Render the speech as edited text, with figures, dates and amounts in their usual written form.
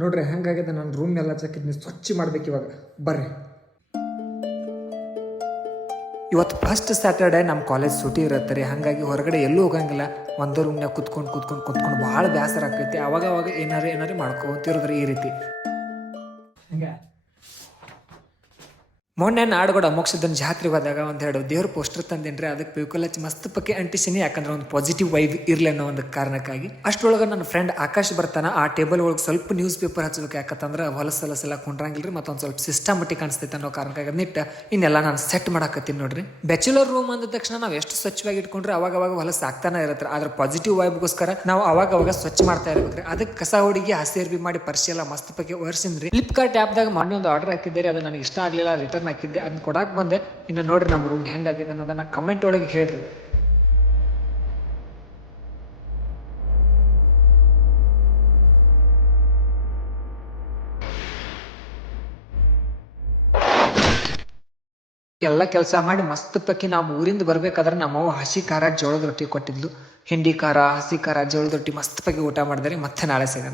ನೋಡ್ರಿ ಹೆಂಗಾಗಿದೆ ನನ್ನ ರೂಮ್ ಎಲ್ಲ ಚಕ್ಕಿದ್ನಿ ಸ್ವಚ್ಛ ಮಾಡ್ಬೇಕು ಇವಾಗ ಬರ್ರಿ. ಇವತ್ತು ಫಸ್ಟ್ ಸ್ಯಾಟರ್ಡೆ ನಮ್ಮ ಕಾಲೇಜ್ ಸೂಟಿ ಇರುತ್ತೆ ರೀ, ಹಾಗಾಗಿ ಹೊರಗಡೆ ಎಲ್ಲೂ ಹೋಗಂಗಿಲ್ಲ. ಒಂದು ರೂಮ್ನಾಗ ಕುತ್ಕೊಂಡು ಭಾಳ ಬೇಸರ ಆಕೈತಿ. ಅವಾಗ ಏನಾರು ಮಾಡ್ಕೊತಿರೋದ್ರಿ ಈ ರೀತಿ. ಮೊನ್ನೆ ನಾಡಗೋಡ ಮೋಕ್ಷದನ್ ಜಾತ್ರೆ ಹೋದಾಗ ಒಂದೆರಡು ದೇವ್ರ ಪೋಸ್ಟರ್ ತಂದೇನ್ರಿ. ಅದಕ್ಕೆ ಪೇಕಲ್ ಹಚ್ಚಿ ಮಸ್ತ್ ಪಕ್ಕೆ ಅಂಟಿಸಿನಿ, ಯಾಕಂದ್ರೆ ಒಂದು ಪಾಸಿಟಿವ್ ವೈಬ್ ಇರ್ಲಿ ಅನ್ನೋ ಒಂದು ಕಾರಣಕ್ಕಾಗಿ. ಅಷ್ಟೊಳಗೆ ನನ್ನ ಫ್ರೆಂಡ್ ಆಕಾಶ್ ಬರ್ತಾನ. ಆ ಟೇಬಲ್ ಒಳಗೆ ಸ್ವಲ್ಪ ನ್ಯೂಸ್ ಪೇಪರ್ ಹಚ್ಬೇಕು, ಯಾಕಂದ್ರೆ ಹೊಲಸೆಲ್ಲ ಕುಂಡ್ರಂಗಿಲ್ರಿ, ಮತ್ತೊಂದು ಸ್ವಲ್ಪ ಸಿಸ್ಟಮಟಿಕ್ ಅನಿಸ್ತೈತೆ ಅನ್ನೋ ಕಾರಣಕ್ಕಾಗಿ ಅದನ್ನಿಟ್ಟ ಇನ್ನೆಲ್ಲ ನಾನು ಸೆಟ್ ಮಾಡಾಕತ್ತೀನಿ ನೋಡ್ರಿ. ಬ್ಯಾಚುಲರ್ ರೂಮ್ ಅಂದ ತಕ್ಷಣ ನಾವು ಎಷ್ಟು ಸ್ವಚ್ಛವಾಗಿ ಇಟ್ಕೊಂಡ್ರೆ ಅವಾಗ ಹೊಲಸು ಆಗ್ತಾನೆ ಇರುತ್ತೆ. ಆದ್ರೆ ಪಾಸಿಟಿವ್ ವೈಬ್ಗೋಸ್ಕರ ನಾವು ಅವಾಗ ಸ್ವಚ್ಛ ಮಾಡ್ತಾ ಇರ್ಬೇಕ್ರಿ. ಅದಕ್ಕೆ ಕಸ ಹುಡುಗಿ ಹಸಿ ಅರ್ಬಿ ಮಾಡಿ ಪರಿಚಯ ಎಲ್ಲ ಮಸ್ತ್ ಪಕ್ಕೆ ಒರ್ಸಿನ್ರಿ. ಫ್ಲಿಪ್ಕಾರ್ಟ್ ಆ್ಯಪ್ದಾಗ ಮೊನ್ನೆ ಒಂದು ಆರ್ಡರ್ ಹಾಕಿದ್ದೀರಿ, ಅದು ನನಗೆ ಇಷ್ಟ ಆಗಲಿಲ್ಲ, ರಿಟರ್ನ್ ಹಾಕಿದ್ದೆ. ಅದನ್ನ ಕೊಡಾಕ್ ಬಂದೆ. ಇನ್ನು ನೋಡ್ರಿ ನಮ್ಮ ರೂಮ್ ಹೆಂಗಾಗಿದೆ ಅನ್ನೋದನ್ನ ಕಮೆಂಟ್ ಒಳಗೆ ಹೇಳ್ರಿ. ಎಲ್ಲ ಕೆಲಸ ಮಾಡಿ ಮಸ್ತ್ ಪಕ್ಕಿ ನಾವು ಊರಿಂದ ಬರ್ಬೇಕಾದ್ರೆ ನಮ್ಮವ್ವ ಹಸಿ ಖಾರ ಜೋಳದ ರೊಟ್ಟಿ ಕೊಟ್ಟಿದ್ಲು. ಹಿಂಡಿ ಖಾರ, ಹಸಿ ಖಾರ, ಜೋಳದ ರೊಟ್ಟಿ ಮಸ್ತ್ ಪಕ್ಕಿ ಊಟ ಮಾಡಿದ್ರೆ ಮತ್ತೆ ನಾಳೆ ಸಿಗೋಣ.